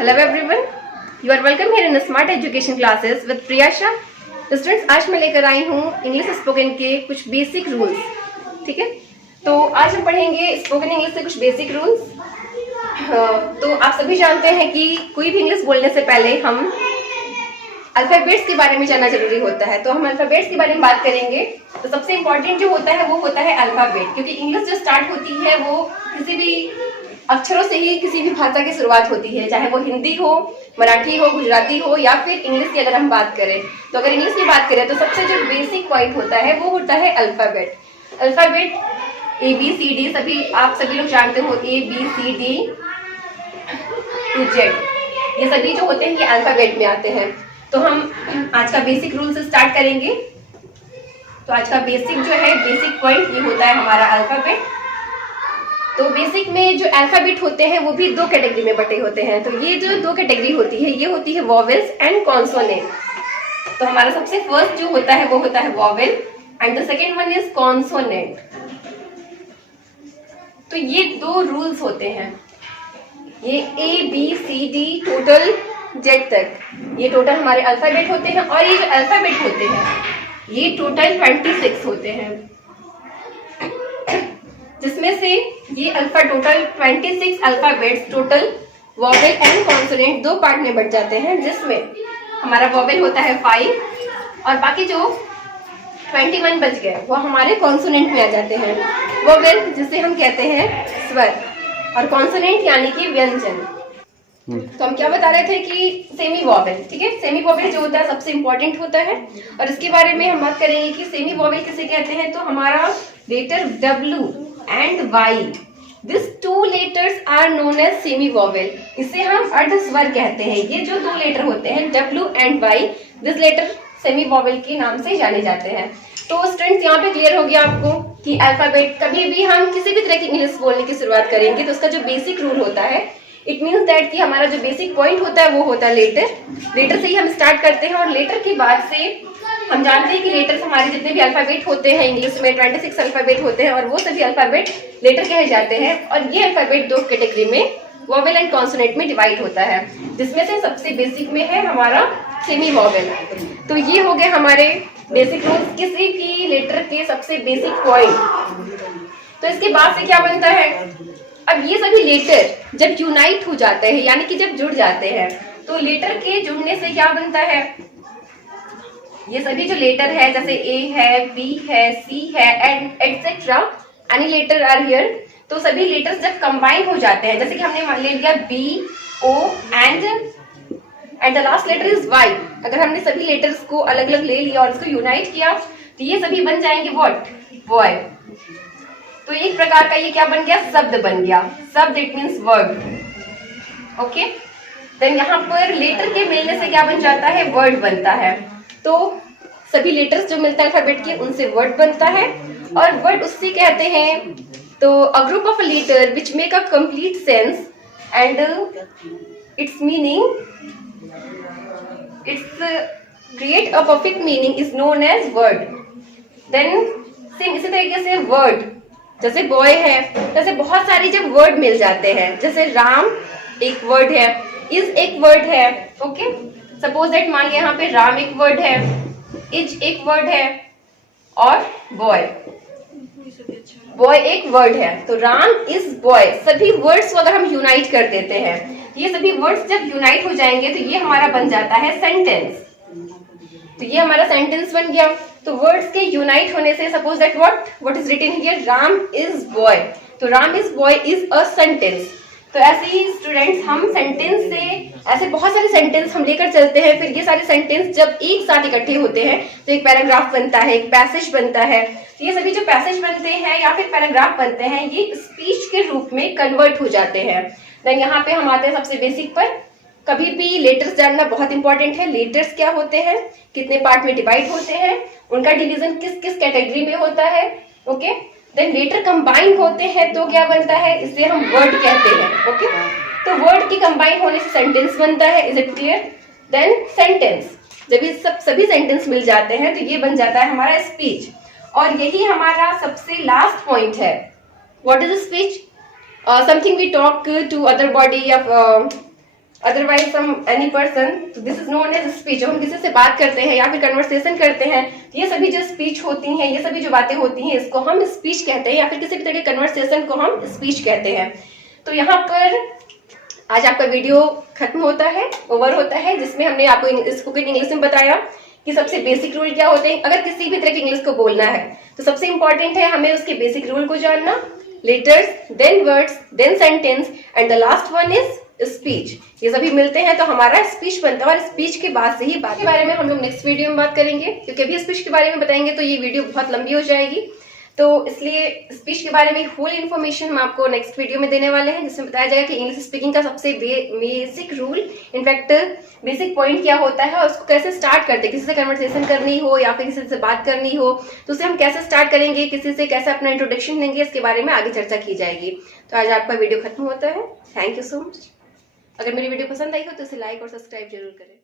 Hello everyone, you are welcome here in the Smart Education classes with Priyasha. तो students आज मैं लेकर आई हूँ इंग्लिश स्पोकन के कुछ बेसिक रूल्स. ठीक है, तो आज हम पढ़ेंगे स्पोकन इंग्लिश से कुछ बेसिक रूल्स. तो आप सभी जानते हैं कि कोई भी इंग्लिश बोलने से पहले हम अल्फाबेट्स के बारे में जानना जरूरी होता है. तो हम अल्फाबेट्स के बारे में बात करेंगे. तो सबसे इम्पोर्टेंट जो होता है वो होता है अल्फाबेट, क्योंकि इंग्लिश जो स्टार्ट होती है वो किसी भी अक्षरों से ही किसी भी भाषा की शुरुआत होती है, चाहे वो हिंदी हो, मराठी हो, गुजराती हो या फिर इंग्लिश की अगर हम बात करें. तो अगर इंग्लिश की बात करें तो सबसे जो बेसिक पॉइंट होता है वो होता है अल्फाबेट. अल्फाबेट ABCD आप सभी लोग जानते हो, ABCD to Z, ये सभी जो होते हैं ये अल्फाबेट में आते हैं. तो हम आज का बेसिक रूल से स्टार्ट करेंगे. तो आज का बेसिक जो है बेसिक पॉइंट ये होता है हमारा अल्फाबेट. तो बेसिक में जो अल्फाबेट होते हैं वो भी दो कैटेगरी में बटे होते हैं. तो ये जो दो कैटेगरी होती है ये होती है वॉवेल्स एंड कॉन्सोनेंट. तो हमारा सबसे फर्स्ट जो होता है वो होता है vowel and the second one is consonant. तो ये दो रूल्स होते हैं, ये ABCD टोटल Z तक, ये टोटल हमारे अल्फाबेट होते हैं. और ये जो अल्फाबेट होते हैं ये टोटल 26 होते हैं, जिसमें से ये total 26 alphabets total vowel and consonant दो पार्ट में बट जाते हैं, जिसमें हमारा वॉवेल होता है 5 और बाकी जो 21 बच गए वो हमारे कॉन्सोनेंट में आ जाते हैं. वॉवेल जिसे हम कहते हैं स्वर और कॉन्सोनेंट यानी कि व्यंजन. तो हम क्या बता रहे थे कि सेमी वॉवेल. ठीक है, सेमी वॉवेल जो होता है सबसे इंपॉर्टेंट होता है और इसके बारे में हम बात करेंगे कि सेमी वॉवेल किसे कहते हैं. तो हमारा letter W and Y, this two letters are known as semi vowel. इसे हम अर्ध स्वर कहते हैं. ये जो दो लेटर होते हैं W and Y, this letter semi vowel के नाम से जाने जाते हैं. तो स्टूडेंट्स यहाँ पे क्लियर हो गया आपको कि अल्फाबेट कभी भी हम किसी भी तरह की इंग्लिश बोलने की शुरुआत करेंगे तो उसका जो बेसिक रूल होता है, इट मीन्स दैट कि हमारा जो बेसिक पॉइंट होता है वो होता है लेटर. लेटर से ही हम स्टार्ट करते हैं और लेटर के बाद से हम जानते हैं कि लेटर्स हमारे जितने भी अल्फाबेट होते हैं इंग्लिश में 26 अल्फाबेट होते हैं और वो सभी अल्फाबेट लेटर कहे जाते हैं. और ये अल्फाबेट दो कैटेगरी में वॉवेल एंड कॉन्सोनेंट में डिवाइड होता है, जिसमें से सबसे बेसिक में है हमारा सेमी वॉवेल. तो ये हो गए हमारे बेसिक रूल्स किसी भी लेटर के सबसे बेसिक पॉइंट. तो इसके बाद से क्या बनता है, अब ये सभी लेटर जब यूनाइट हो जाते हैं यानी कि जब जुड़ जाते हैं तो लेटर के जुड़ने से क्या बनता है, ये सभी जो लेटर है जैसे A है, B है, C है and etcetera any letter are here. तो सभी लेटर्स जब कंबाइन हो जाते हैं, जैसे कि हमने मान ले लिया B, O and the last letter is Y. अगर हमने सभी लेटर्स को अलग अलग ले लिया और इसको यूनाइट किया तो ये सभी बन जाएंगे व्हाट, बॉय. तो एक प्रकार का ये क्या बन गया, शब्द बन गया. शब्द it means word. Okay, then यहाँ पर लेटर के मिलने से क्या बन जाता है, वर्ड बनता है. तो सभी लेटर्स जो मिलते हैं अल्फाबेट के उनसे वर्ड बनता है और वर्ड उससे कहते हैं. तो a group of a letter which make a complete sense and its meaning, it's create a perfect meaning is known as word. Then same इसी तरीके से वर्ड, जैसे बॉय है, जैसे बहुत सारी जब वर्ड मिल जाते हैं, जैसे राम एक वर्ड है, इज एक वर्ड है. ओके, सपोज दैट मान लिया यहाँ पे राम एक वर्ड है, इज एक वर्ड है और बॉय एक वर्ड है. तो राम इज बॉय, सभी वर्ड्स को अगर हम यूनाइट कर देते हैं, ये सभी वर्ड्स जब यूनाइट हो जाएंगे तो ये हमारा बन जाता है सेंटेंस. तो ये हमारा सेंटेंस बन गया. तो वर्ड्स के यूनाइट होने से suppose that what is written here, Ram is boy. तो Ram is boy is a sentence. तो ऐसे ही स्टूडेंट्स हम सेंटेंस से ऐसे बहुत सारे सेंटेंस हम लेकर चलते हैं. फिर ये सारे सेंटेंस जब एक साथ इकट्ठे होते हैं तो एक पैराग्राफ बनता है, एक पैसेज बनता है. तो ये सभी जो पैसेज बनते हैं या फिर पैराग्राफ बनते हैं ये स्पीच के रूप में कन्वर्ट हो जाते हैं. देन यहाँ पे हम आते हैं सबसे बेसिक पर. कभी भी लेटर्स जानना बहुत इंपॉर्टेंट है. लेटर्स क्या होते हैं, कितने पार्ट में डिवाइड होते हैं, उनका डिवीजन किस किस कैटेगरी में होता है. ओके, देन लेटर कंबाइन होते हैं तो क्या बनता है, इसे हम वर्ड कहते हैं. ओके, तो वर्ड की कंबाइन होने से सेंटेंस बनता है. Is it clear? Then sentence, जब ये सभी सेंटेंस मिल जाते हैं तो ये बन जाता है हमारा स्पीच. और यही हमारा सबसे लास्ट पॉइंट है. What is speech? Something we talk to other body या otherwise from any person, this is known as speech. जब हम किसी से बात करते हैं या फिर कन्वर्सेशन करते हैं, ये सभी जो स्पीच होती हैं, ये सभी जो बातें होती हैं, इसको हम स्पीच कहते हैं, या फिर किसी भी तरह के कन्वर्सेशन को हम स्पीच कहते हैं। तो यहाँ पर आज आपका वीडियो खत्म होता है, ओवर होता है, जिसमें हमने आपको स्पोकन इंग्लिश में बताया कि सबसे बेसिक रूल क्या होते हैं। अगर किसी भी तरह की इंग्लिश को बोलना है तो सबसे इंपॉर्टेंट है हमें उसके बेसिक रूल को जानना, letters, then words, then sentence, and the last one is speech. ये सभी मिलते हैं तो हमारा स्पीच बनता है, और स्पीच के बाद से ही बात के बारे में हम लोग नेक्स्ट वीडियो में बात करेंगे, क्योंकि अभी स्पीच के बारे में बताएंगे तो ये वीडियो बहुत लंबी हो जाएगी। तो इसलिए स्पीच के बारे में फुल इन्फॉर्मेशन हम आपको नेक्स्ट वीडियो में देने वाले हैं, जिसमें बताया जाएगा कि इंग्लिश स्पीकिंग का सबसे basic rule, in fact basic point क्या होता है, और उसको कैसे स्टार्ट करते हैं। किसी से कन्वर्सेशन करनी हो या फिर किसी से बात करनी हो तो उसे हम कैसे स्टार्ट करेंगे, किसी से कैसे अपना इंट्रोडक्शन देंगे, इसके बारे में आगे चर्चा की जाएगी। तो आज आपका वीडियो खत्म होता है। Thank you so much. अगर मेरी वीडियो पसंद आई हो तो इसे लाइक और सब्सक्राइब जरूर करें।